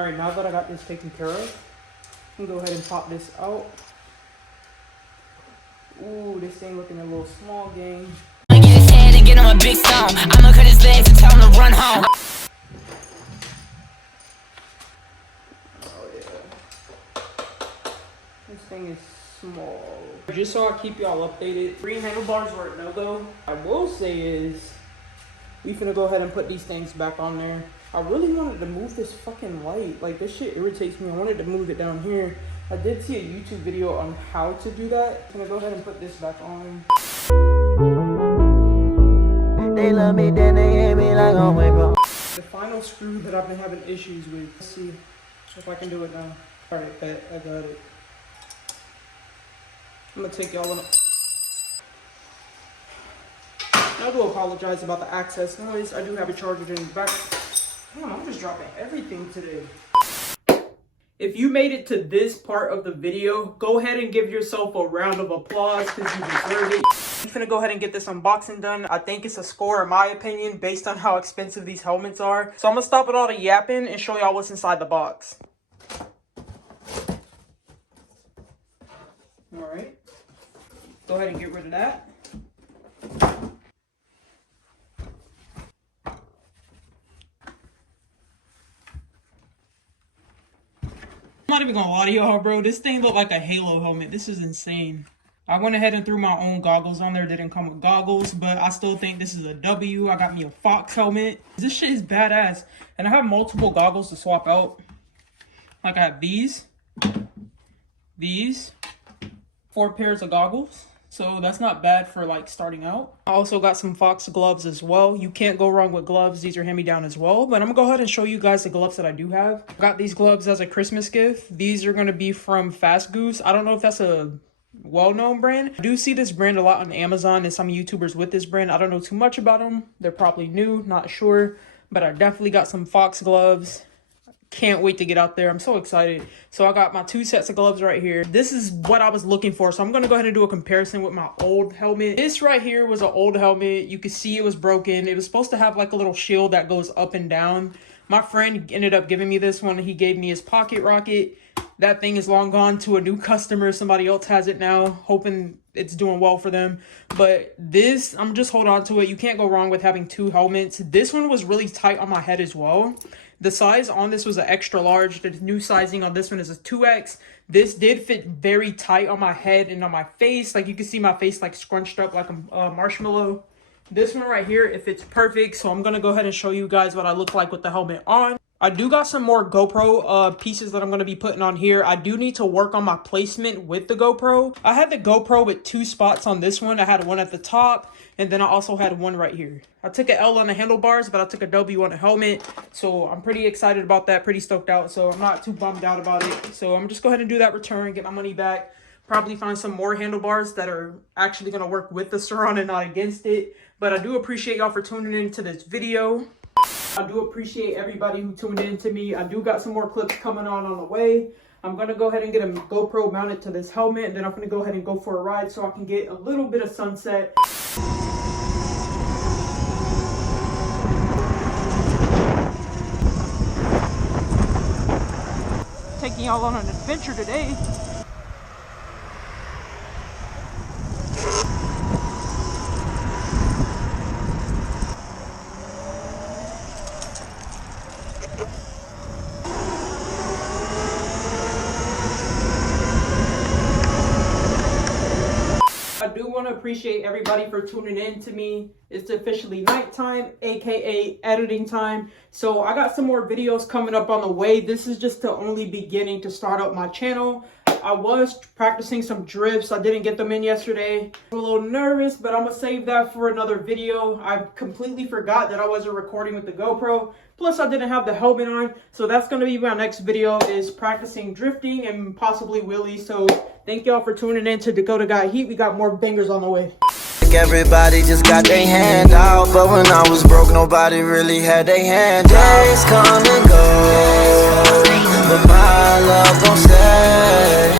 Alright, now that I got this taken care of, I'm gonna go ahead and pop this out. Ooh, this thing looking a little small, gang. Get his head and get him a big stone. I'ma cut his legs and tell him to run home. Oh yeah. This thing is small. Just so I keep y'all updated, 3 handlebars were a no-go. I will say is, we finna go ahead and put these things back on there. I really wanted to move this fucking light. Like, this shit irritates me. I wanted to move it down here. I did see a YouTube video on how to do that. I'm gonna go ahead and put this back on. They love me, then they hate me like oh my bro. The final screw that I've been having issues with. Let's see if I can do it now. Alright, bet. I got it. I'm gonna take y'all on. I do apologize about the access noise. I do have a charger in the back. Damn, I'm just dropping everything today. If you made it to this part of the video, go ahead and give yourself a round of applause because you deserve it. I'm gonna go ahead and get this unboxing done. I think it's a score in my opinion based on how expensive these helmets are. So I'm gonna stop with all the yapping and show y'all what's inside the box. Alright. Go ahead and get rid of that. I'm not even gonna lie to y'all, bro. This thing looked like a Halo helmet. This is insane. I went ahead and threw my own goggles on there. Didn't come with goggles, but I still think this is a W. I got me a Fox helmet. This shit is badass. And I have multiple goggles to swap out. Like I have these, 4 pairs of goggles. So that's not bad for like starting out. I also got some Fox gloves as well. You can't go wrong with gloves. These are hand-me-down as well. But I'm gonna go ahead and show you guys the gloves that I do have. I got these gloves as a Christmas gift. These are gonna be from Fast Goose. I don't know if that's a well-known brand. I do see this brand a lot on Amazon and some YouTubers with this brand. I don't know too much about them. They're probably new, not sure. But I definitely got some Fox gloves. Can't wait to get out there. I'm so excited. So I got my 2 sets of gloves right here. This is what I was looking for. So I'm going to go ahead and do a comparison with my old helmet. This right here was an old helmet. You could see it was broken. It was supposed to have like a little shield that goes up and down. My friend ended up giving me this one. He gave me his pocket rocket. That thing is long gone to a new customer. Somebody else has it now, hoping it's doing well for them. But this, I'm just holding on to it. You can't go wrong with having 2 helmets. This one was really tight on my head as well. The size on this was an extra large. The new sizing on this one is a 2X. This did fit very tight on my head and on my face. Like you can see my face like scrunched up like a marshmallow. This one right here, it fits perfect. So I'm going to go ahead and show you guys what I look like with the helmet on. I do got some more GoPro pieces that I'm going to be putting on here. I do need to work on my placement with the GoPro. I had the GoPro with 2 spots on this one. I had one at the top, and then I also had one right here. I took an L on the handlebars, but I took a W on the helmet. So I'm pretty excited about that, pretty stoked out. So I'm not too bummed out about it. So I'm just go ahead and do that return, get my money back. Probably find some more handlebars that are actually going to work with the Surron and not against it. But I do appreciate y'all for tuning into this video. I do appreciate everybody who tuned in to me. I do got some more clips coming on the way. I'm going to go ahead and get a GoPro mounted to this helmet. And then I'm going to go ahead and go for a ride so I can get a little bit of sunset. Taking y'all on an adventure today. I do want to appreciate everybody for tuning in to me. It's officially nighttime, aka editing time. So I got some more videos coming up on the way. This is just the only beginning to start up my channel. I was practicing some drifts. I didn't get them in yesterday. I'm a little nervous, but I'm gonna save that for another video. I completely forgot that I wasn't recording with the GoPro. Plus I didn't have the helmet on. So that's gonna be my next video, is practicing drifting and possibly wheelies. So thank y'all for tuning in to Dakota Got Heat. We got more bangers on the way. Everybody just got their hand out, but when I was broke, nobody really had their hand out. Days come and go, but my love gon' stay.